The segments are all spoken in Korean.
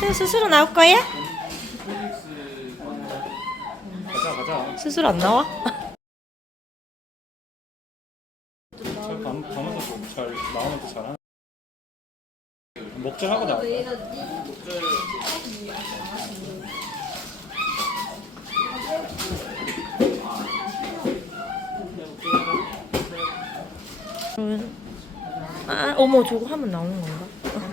태우 스스로 나올 거야? 가자 가자. 스스로 안 나와? 잘 감, 감아서 잘 나오면 또 잘하는. 목줄하고 나와. 아, 어머 저거 하면 나오는 건가?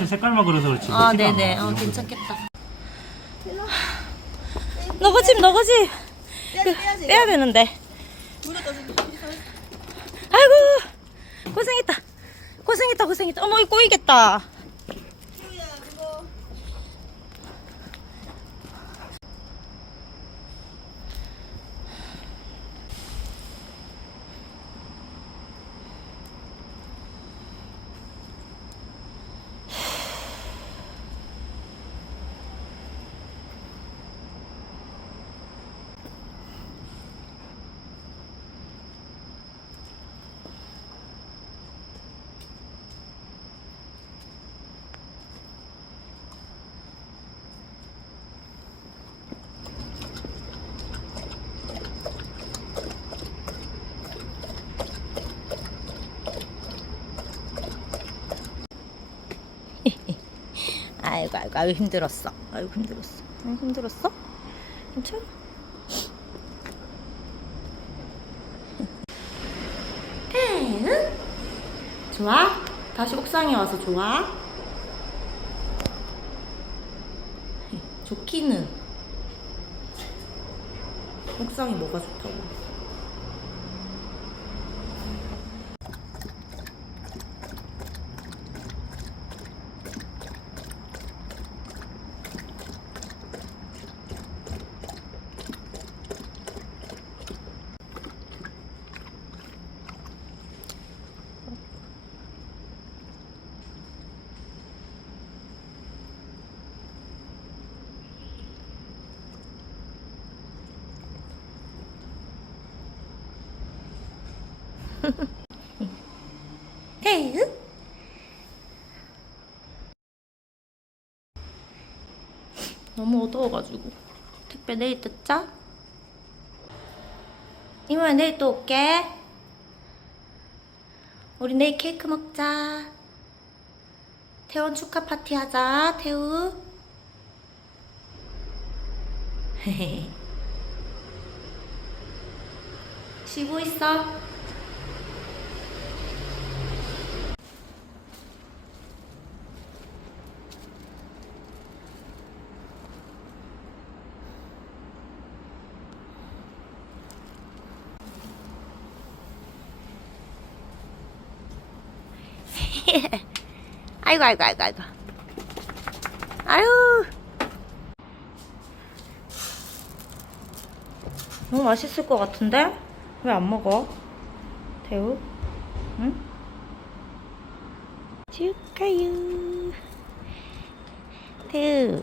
사실 색깔만 그려서 그렇지. 아 티가 안 네네 나, 어 이런 거. 괜찮겠다. 너거 집 너거집 빼야 되는데. 아이고 고생했다 고생했다 고생했다 어머 이거 꼬이겠다. 아이고 아이고 아이고 힘들었어. 아이고 힘들었어. 아이고 힘들었어? 괜찮아? 응? 좋아? 다시 옥상에 와서 좋아? 좋기는 옥상이 뭐가 좋다고? 태우? 너무 어두워가지고. 택배 내일 뜯자? 이모야 내일 또 올게. 우리 내일 케이크 먹자. 태원 축하 파티 하자 태우. 쉬고 있어 아이고 아이고 아이고 아이고. 아유. 너무 맛있을 것 같은데? 왜 안 먹어? 태우? 응? 축하유. 태우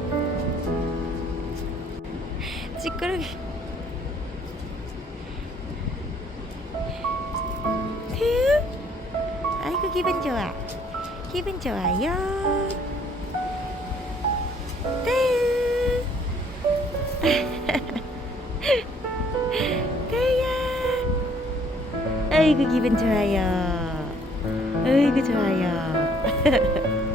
끄러기. 띠. 아이고 기분 좋아. 기분 좋아요. 띠. 태야 아이고 기분 좋아요 아이고 좋아요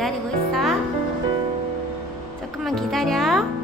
기다리고 있어. 조금만 기다려